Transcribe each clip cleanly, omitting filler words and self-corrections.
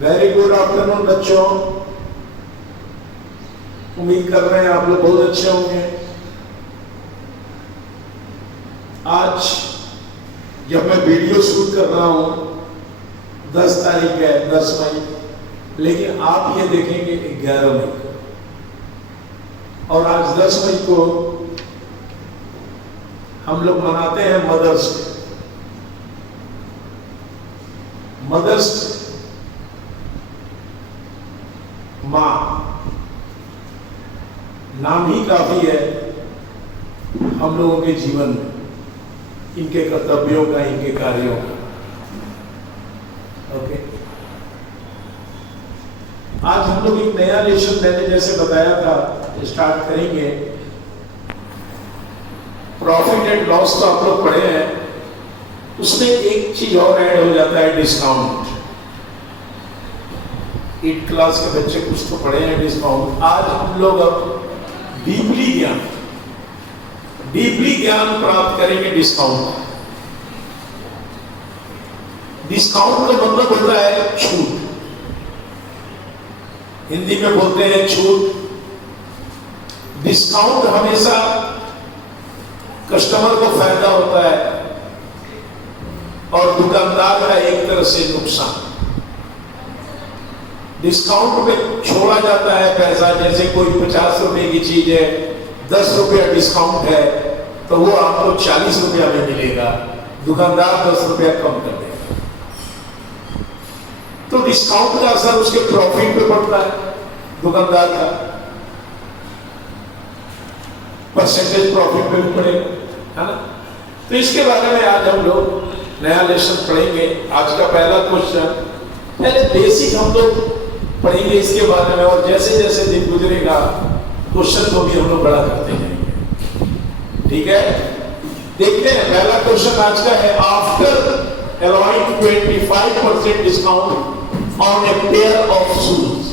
Very good afternoon बच्चों। उम्मीद कर रहे हैं आप लोग बहुत अच्छे होंगे। आज जब मैं वीडियो शूट कर रहा हूं 10 तारीख है, 10 मई, लेकिन आप ये देखेंगे 11 मई को, और आज 10 मई को हम लोग मनाते हैं मदर्स डे। मदर्स डे, मां, नाम ही काफी है हम लोगों के जीवन में, इनके कर्तव्यों का, इनके कार्यों का। ओके, आज हम लोग एक नया लेसन मैंने जैसे बताया था स्टार्ट करेंगे। प्रॉफिट एंड लॉस तो आप लोग पढ़े हैं, उसमें एक चीज और ऐड हो जाता है, डिस्काउंट। 8 क्लास के बच्चे कुछ तो पढ़े हैं डिस्काउंट। आज हम लोग अब डीपली ज्ञान प्राप्त करेंगे डिस्काउंट। डिस्काउंट का मतलब होता है छूट, हिंदी में बोलते हैं छूट। डिस्काउंट हमेशा कस्टमर को फायदा होता है और दुकानदार का एक तरह से नुकसान। डिस्काउंट में छोड़ा जाता है पैसा, जैसे कोई 50 रुपए की चीज है, 10 रुपया डिस्काउंट है, तो वो आपको 40 रुपया में मिलेगा, दुकानदार 10 रुपया कम कर देगा। तो डिस्काउंट का असर उसके प्रॉफिट पे पड़ता है, दुकानदार का परसेंटेज प्रॉफिट पे भी पड़ेगा, है ना। तो इसके बारे में आज हम लोग नया लेसन पढ़ेंगे। आज का पहला क्वेश्चन, पहले बेसिक हम लोग पढ़ेंगे इसके बारे में, और जैसे जैसे दिन गुजरेगा क्वेश्चन को भी हम लोग बड़ा करते जाएंगे। ठीक है, देखते हैं। पहला क्वेश्चन आज का है, after allowing 25% discount on a pair of shoes,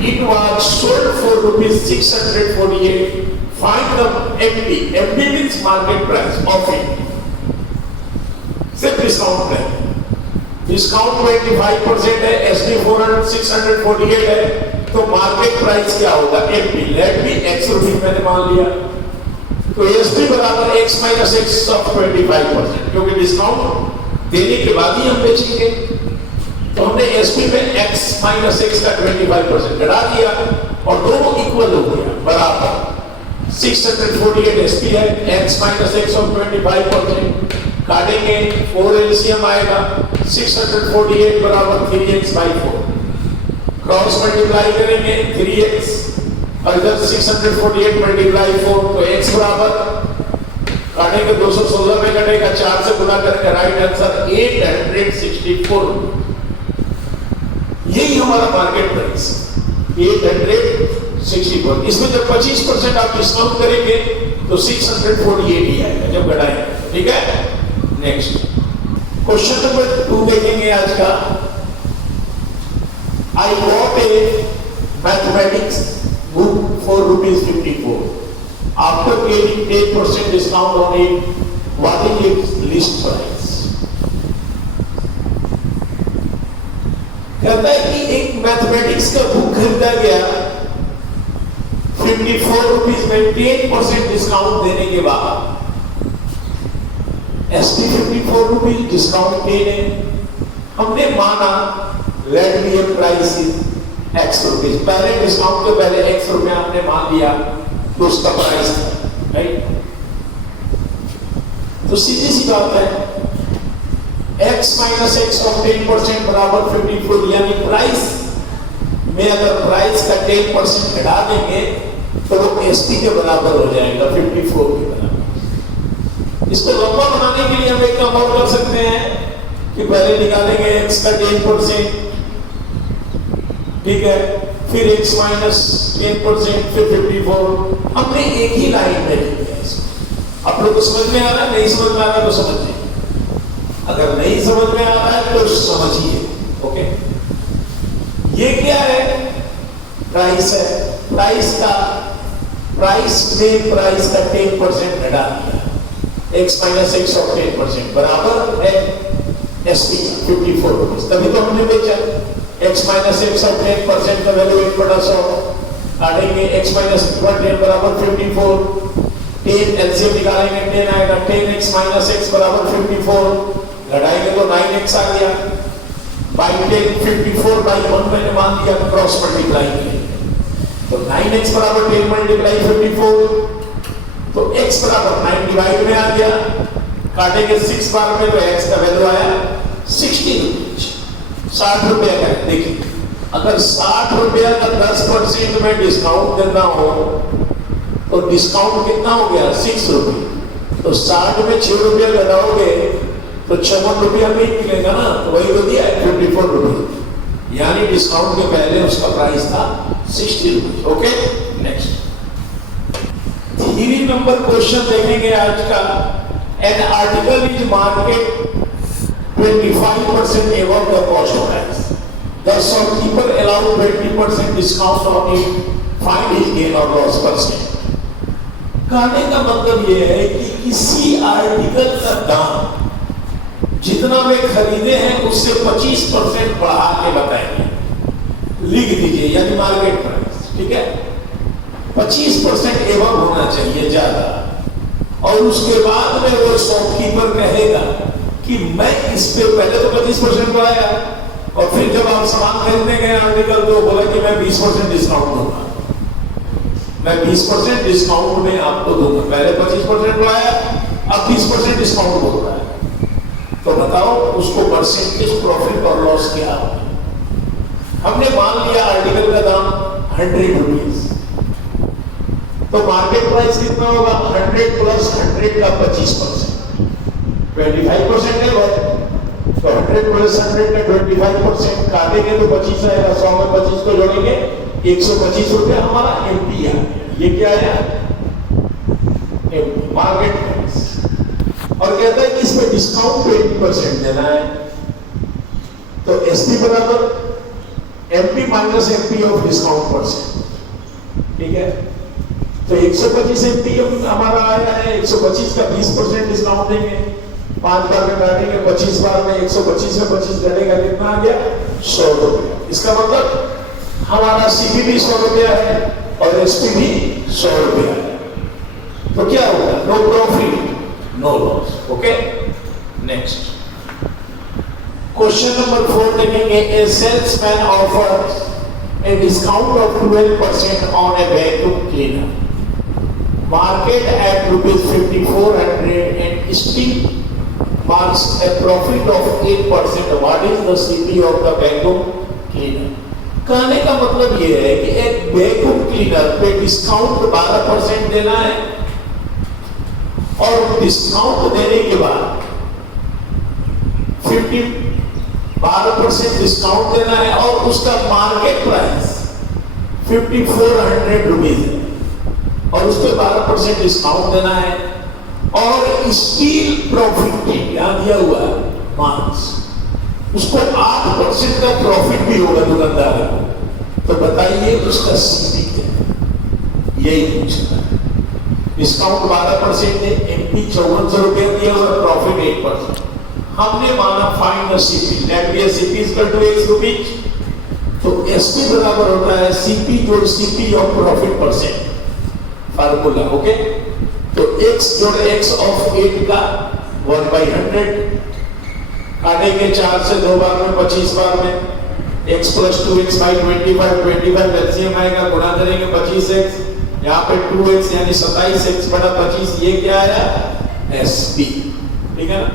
it was sold for ₹648. Find the MP. MP means market price of it. सिर्फ डिस्काउंट है, डिस्काउंट 25% है, एसपी 648 है, तो मार्केट प्राइस क्या होगा? MP. Let me x rupees मैंने मान लिया, तो एसपी बराबर x माइनस एक्स ऑफ 25%, क्योंकि डिस्काउंट देने के बाद ही हम बेचेंगे, तो हमने एसपी में x माइनस एक्स का 25% घटा दिया और दोनों इक्वल हो गया, बराबर 648 एसपी है, x माइनस एक्स ऑफ 25% काटेंगे, 4 एलसीएम आएगा, 648 बराबर 3x/4, क्रॉस मल्टीप्लाई करेंगे 3x और इधर 648 मल्टीप्लाई 4, तो x बराबर काटेंगे 216 में कटेगा, 4 से गुना करेंगे, राइट आंसर 864। यही हमारा मार्केट प्राइस 864। इसमें जब 25% आप डिस्काउंट करेंगे तो 648 ही आएगा जब घटाएंगे। ठीक है, नेक्स्ट क्वेश्चन नंबर 2 देखेंगे आज का। I bought A mathematics book for ₹54. After getting 10% discount on it, what is its list price? कहता है कि एक मैथमेटिक्स का बुक खरीदा गया 54 रुपीज में 10% डिस्काउंट देने के बाद, एसपी 54 रुपीज, डिस्काउंट 10 है, हमने माना let me price is x rupees, पहले डिस्काउंट के पहले x रुपया हमने मान लिया तो उसका प्राइस था, राइट। तो सीधी सी बात है, x माइनस एक्स ऑफ 10% बराबर 54, यानी प्राइस में अगर प्राइस का 10% घटा देंगे तो वो एसपी के बराबर हो जाएगा, 54 के बराबर। इसको लंबा बनाने के लिए हम एक काम और कर सकते हैं कि पहले निकालेंगे x का 10%, ठीक है, फिर x माइनस 10%, फिर 54। हमने एक ही लाइन में लिख दिया इसको। आप लोग को समझ में आ रहा है? नहीं समझ में आ रहा तो समझिए, अगर नहीं समझ में आ रहा है तो समझिए। ओके, ये क्या है? प्राइस है, प्राइस में प्राइस का 10% घटा दिया, x माइनस एक्स ऑफ 10% बराबर है एसपी 54 रुपीज, तभी तो हमने बेचा। x x माइनस एक्स और 10% का वैल्यू 1/100 काटेंगे x माइनस 10 बराबर 54, 10 एलसीएम निकालेंगे 10 आएगा, 10x माइनस एक्स बराबर 54, घटाएंगे तो 9x आ गया, बाई 10 54 बाई 1 मैंने मान दिया, क्रॉस मल्टीप्लाई किया तो 9x बराबर 10 मल्टीप्लाई 54, तो x बराबर 9 डिवाइड में आ गया, काटेंगे 6 बार में तो x का वैल्यू आया 60 रुपये, 60 रुपया का। देखिए अगर 60 रुपया का 10% में डिस्काउंट देना हो तो डिस्काउंट कितना हो गया 6 रुपये, तो 60 में 6 रुपया लगाओगे तो 56 रुपया भी मिलेगा ना, तो वही तो दिया है 54 रुपये, यानी डिस्काउंट के पहले उसका प्राइस था 60 रुपये। ओके नेक्स्ट 3 नंबर क्वेश्चन देखेंगे आज का। An article is market 25% above the cost price. The shopkeeper allowed 20% discount on it. Find his gain or loss %. कहने का मतलब यह है कि किसी आर्टिकल का दाम जितना वे खरीदे हैं उससे 25% बढ़ा के बताएंगे, लिख दीजिए, यानी मार्केट प्राइस, ठीक है, 25% एवं होना चाहिए ज्यादा, और उसके बाद में वो शॉपकीपर कहेगा कि मैं इस पे पहले तो 25% बढ़ाया और फिर जब आप सामान खरीदने गए आर्टिकल तो बोला कि मैं 20% डिस्काउंट दूंगा, मैं 20% डिस्काउंट में आपको दूंगा, पहले 25% बढ़ाया अब 20% डिस्काउंट बोल रहा है, तो बताओ उसको परसेंटेज प्रॉफिट और लॉस क्या होगा। हमने मान लिया आर्टिकल का दाम 100 रुपीज, तो मार्केट प्राइस कितना होगा 100 प्लस 100 का 25%, 25% है वो, तो 100 प्लस 100 का 25% काटेंगे तो 25 आएगा, 100 में 25 को जोड़ेंगे 125 रुपया हमारा एमपी आ गया। ये क्या आया मार्केट प्राइस, और कहता है कि इसमें डिस्काउंट 20% देना है, तो एसपी बराबर MP minus MP of discount %, ठीक है, तो 125 एमपी हमारा आया है, 125 का 20% डिस्काउंट देंगे, 5 बार में काटेंगे 25 बार में, 125 में 25 घटेगा, कितना आ गया 100 रुपया। इसका मतलब हमारा सीपी भी 100 रुपया है और एसपी भी 100 रुपया है, तो क्या होगा no profit no loss. Okay next question number 4 देखेंगे। A salesman offers a discount of 12% on a vacuum cleaner market at rupees 5400 and still marks a profit of 8%. What is the CP of the vacuum cleaner? कहने का मतलब ये है कि एक vacuum cleaner पे discount 12% देना है और डिस्काउंट देने के बाद 12% डिस्काउंट देना है और उसका मार्केट प्राइस 5400 रुपीज है और उस पर 12% डिस्काउंट देना है और स्टील प्रॉफिट यहां दिया हुआ है मार्क्स, उसको 8% का प्रॉफिट भी होगा दुकानदार को, तो बताइए उसका सीपी क्या है, यही पूछना है। डिस्काउंट 12% है, एमपी 5400 रुपया दिया हुआ, प्रॉफिट 8%। हमने माना find the CP, let be CP is equal to x rupees, तो एसपी बराबर होता है सीपी जोड़ CP of profit % formula. Okay, तो x जोड़ x ऑफ 8 का 1/100 काटेंगे 4 से 2 बार में 25 बार में, x plus 2x by 25 LCM आएगा, गुणा करेंगे 25x, यहाँ पे 2x यानी 27x बटा 25, ये क्या आया एसपी, ठीक है ना।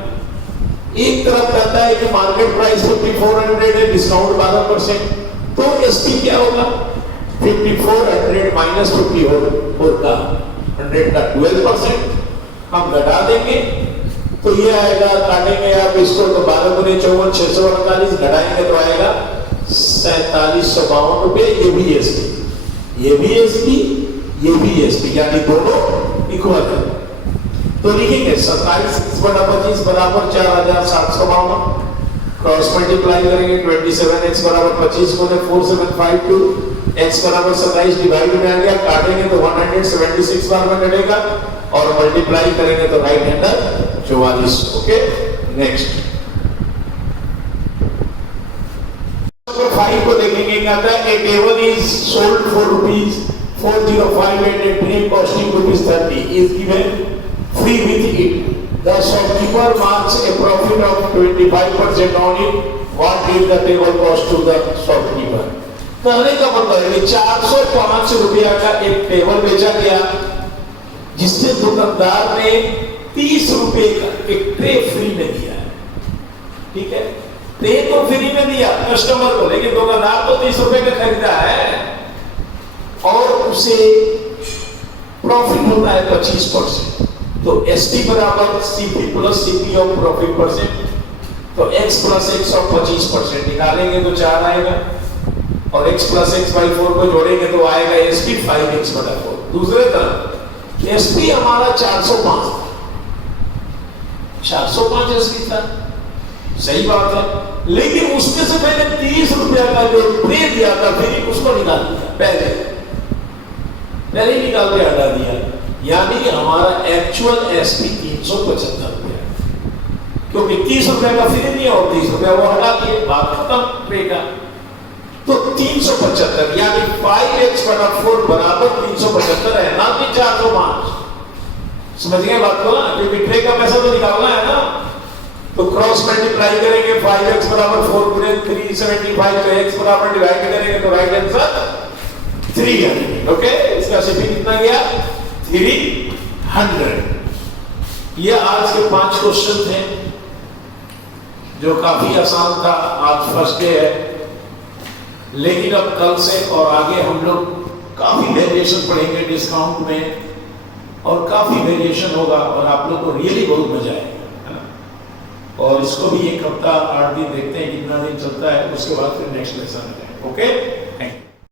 एक तरफ कहता है कि मार्केट प्राइस 5400 है, डिस्काउंट 12%, तो एसपी क्या होगा 5400 माइनस 54 का 100 का 12% हम घटा देंगे, तो ये आएगा, काटेंगे आप इसको तो 12 गुने 54 648 घटाएंगे तो आएगा 4752 रुपए। ये भी एसपी, ये भी एसपी, ये भी एसपी, यानी दोनों इक्वल है, तो लिखेंगे 27x/25 बराबर 4752, क्रॉस मल्टीप्लाई करेंगे 27x बराबर 25 गुने 4752, x बराबर 27 डिवाइड में आ गया, काटेंगे तो 176 बार में कटेगा और मल्टीप्लाई करेंगे तो right hander 44। Okay next number 5 को देखेंगे, कहता है a table is sold for ₹4058 at trade costing ₹30 is given free with it. The shopkeeper marks a profit of 25% on it. What did the table cost to the shopkeeper? कहने का मतलब है 405 रुपया का एक टेबल बेचा गया, जिससे दुकानदार ने 30 रुपए का एक ट्रे फ्री में दिया है. ठीक है, ट्रे तो फ्री में दिया कस्टमर को, लेकिन दुकानदार तो 30 रुपए का खरीदा है और उसे प्रॉफिट होता है 25%. तो एसटी बराबर CP plus CP of profit percent, तो x प्लस एक्स ऑफ 25% निकालेंगे तो 4 आएगा, और x प्लस एक्स बाई 4 को जोड़ेंगे तो आएगा एसपी 5x बटा 4. दूसरे तरफ एसपी हमारा 405 एसपी था, सही बात है, लेकिन उसमें से पहले 30 रुपया का जो ट्रे दिया था फिर उसको निकाल दिया, पहले निकाल के हटा दिया, यानी हमारा एक्चुअल एसपी 375 रुपया, क्योंकि 30 रुपए का फ्री नहीं है और 30 रुपया वो हटा दिए, बात खत्म ट्रे का. तो 375 यानी 5x बटा 4 बराबर 375 है, ना कि 405. समझ गए बात को ना, क्योंकि ट्रे का पैसा तो निकालना है ना. तो क्रॉस मल्टीप्लाई करेंगे, 5x बराबर 4 गुणे 375, तो x बराबर डिवाइड करेंगे तो राइट आंसर 3 है. ओके, इसका शिपिंग कितना गया 300. ये आज के 5 क्वेश्चन थे जो काफी आसान था. आज फर्स्ट डे है, लेकिन अब कल से और आगे हम लोग काफी वेरिएशन पढ़ेंगे डिस्काउंट में, और काफी वेरिएशन होगा और आप लोग को रियली बहुत मजा आएगा, है ना. और इसको भी एक हफ्ता 8 दिन देखते हैं कितना दिन चलता है, उसके बाद फिर नेक्स्ट लेसन है. ओके.